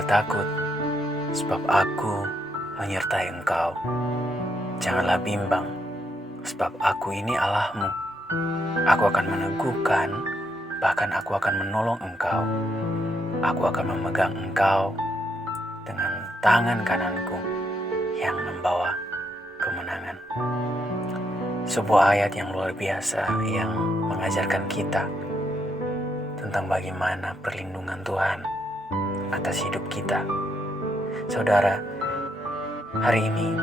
Janganlah takut, sebab aku menyertai engkau. Janganlah bimbang, sebab aku ini Allahmu. Aku akan meneguhkan, bahkan aku akan menolong engkau. Aku akan memegang engkau dengan tangan kananku yang membawa kemenangan. Sebuah ayat yang luar biasa yang mengajarkan kita tentang bagaimana perlindungan Tuhan atas hidup kita. Saudara, hari ini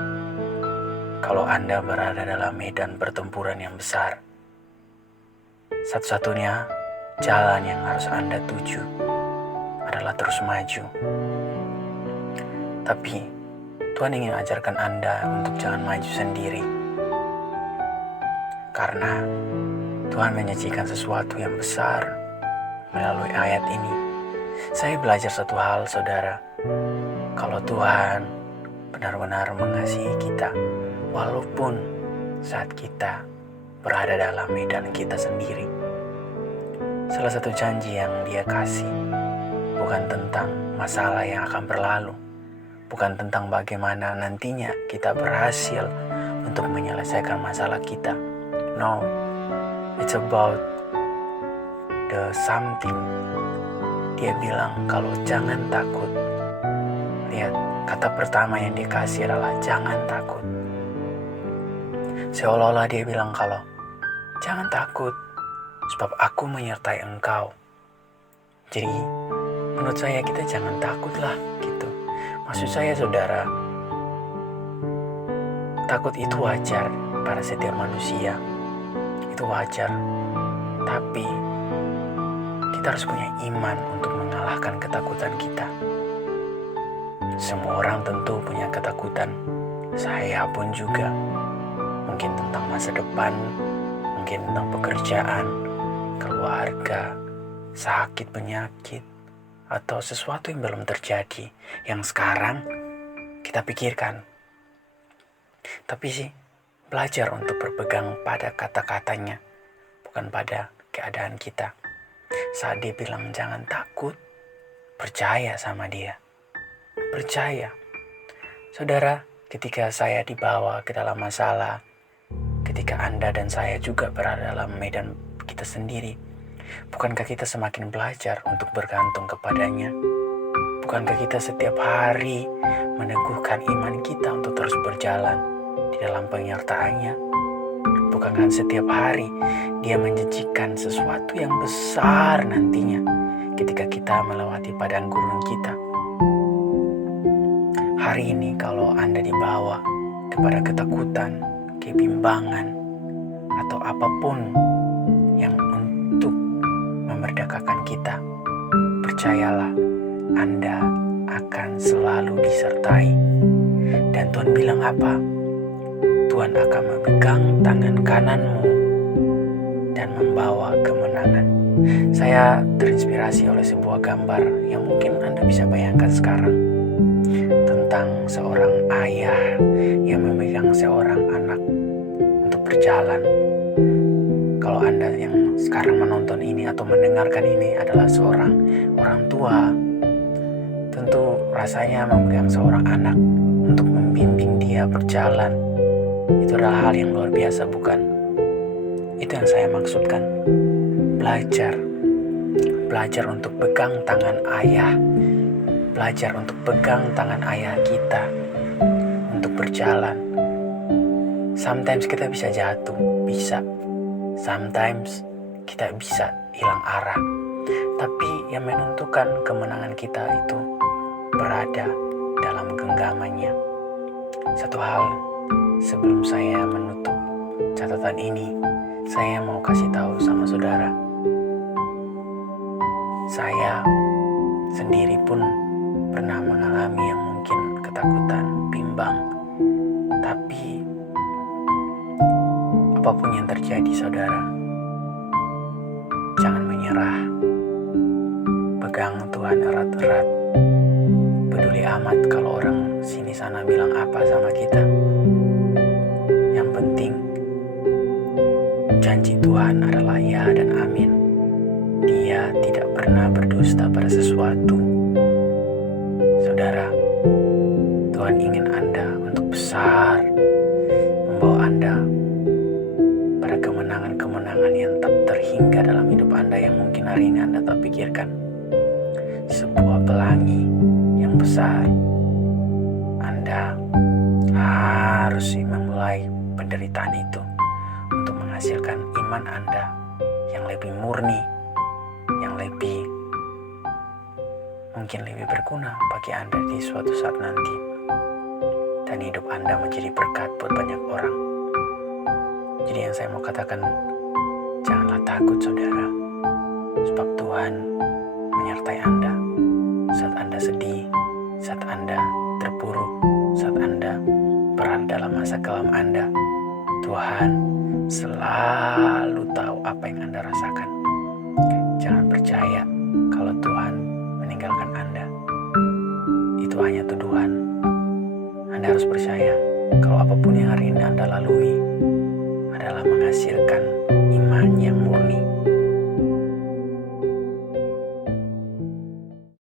kalau Anda berada dalam medan pertempuran yang besar, satu-satunya jalan yang harus Anda tuju adalah terus maju. Tapi Tuhan ingin ajarkan Anda untuk jangan maju sendiri, karena Tuhan menyajikan sesuatu yang besar melalui ayat ini. Saya belajar satu hal, saudara. Kalau Tuhan benar-benar mengasihi kita, walaupun saat kita berada dalam medan kita sendiri. Salah satu janji yang Dia kasih bukan tentang masalah yang akan berlalu, bukan tentang bagaimana nantinya kita berhasil untuk menyelesaikan masalah kita. No, it's about the something. Dia bilang kalau jangan takut. Lihat, kata pertama yang Dia kasih adalah jangan takut. Seolah-olah Dia bilang kalau jangan takut, sebab aku menyertai engkau. Jadi menurut saya kita jangan takutlah gitu. Maksud saya, saudara, takut itu wajar pada setiap manusia. Itu wajar. Tapi kita harus punya iman untuk mengalahkan ketakutan kita. Semua orang tentu punya ketakutan. Saya pun juga. Mungkin tentang masa depan, mungkin tentang pekerjaan, keluarga, sakit, penyakit, atau sesuatu yang belum terjadi, yang sekarang kita pikirkan. Tapi sih, belajar untuk berpegang pada kata-katanya, bukan pada keadaan kita. Saat Dia bilang jangan takut, percaya sama Dia. Percaya. Saudara, ketika saya dibawa ke dalam masalah, ketika Anda dan saya juga berada dalam medan kita sendiri, bukankah kita semakin belajar untuk bergantung kepadanya? Bukankah kita setiap hari meneguhkan iman kita untuk terus berjalan di dalam penyertaannya? Bukankah setiap hari Dia menjanjikan sesuatu yang besar nantinya ketika kita melewati padang gurun kita? Hari ini kalau Anda dibawa kepada ketakutan, kebimbangan, atau apapun yang untuk memerdekakan kita, percayalah, Anda akan selalu disertai. Dan Tuhan bilang apa? Tuhan akan memegang tangan kananmu dan membawa kemenangan. Saya terinspirasi oleh sebuah gambar yang mungkin Anda bisa bayangkan sekarang, tentang seorang ayah yang memegang seorang anak untuk berjalan. Kalau Anda yang sekarang menonton ini atau mendengarkan ini adalah seorang orang tua, tentu rasanya memegang seorang anak untuk membimbing dia berjalan, itu adalah hal yang luar biasa, bukan? Itu yang saya maksudkan. Belajar untuk pegang tangan ayah. Belajar untuk pegang tangan ayah kita untuk berjalan. Sometimes kita bisa jatuh, bisa. Sometimes kita bisa hilang arah. Tapi yang menentukan kemenangan kita itu berada dalam genggamannya. Satu hal sebelum saya menutup catatan ini, saya mau kasih tahu sama saudara. Saya sendiri pun pernah mengalami yang mungkin ketakutan, bimbang. Tapi apapun yang terjadi, saudara, jangan menyerah. Pegang Tuhan erat-erat. Peduli amat kalau orang sini sana bilang apa sama kita. Yang penting, janji Tuhan adalah ya dan amin. Dia tidak pernah berdusta pada sesuatu. saudara, Tuhan ingin Anda untuk besar, membawa Anda pada kemenangan-kemenangan yang tak terhingga dalam hidup Anda yang mungkin hari ini Anda tak pikirkan. Sebuah pelangi yang besar. Anda harus memulai penderitaan itu untuk menghasilkan iman Anda yang lebih murni, yang mungkin lebih berguna bagi Anda di suatu saat nanti. Dan hidup Anda menjadi berkat buat banyak orang. Jadi yang saya mau katakan, janganlah takut saudara, sebab Tuhan menyertai Anda saat Anda sedih, saat Anda terpuruk, saat Anda berada dalam masa kelam Anda. Tuhan selalu tahu apa yang Anda rasakan. Jangan percaya kalau Tuhan meninggalkan Anda. Itu hanya tuduhan. Anda harus percaya kalau apapun yang hari ini Anda lalui adalah menghasilkan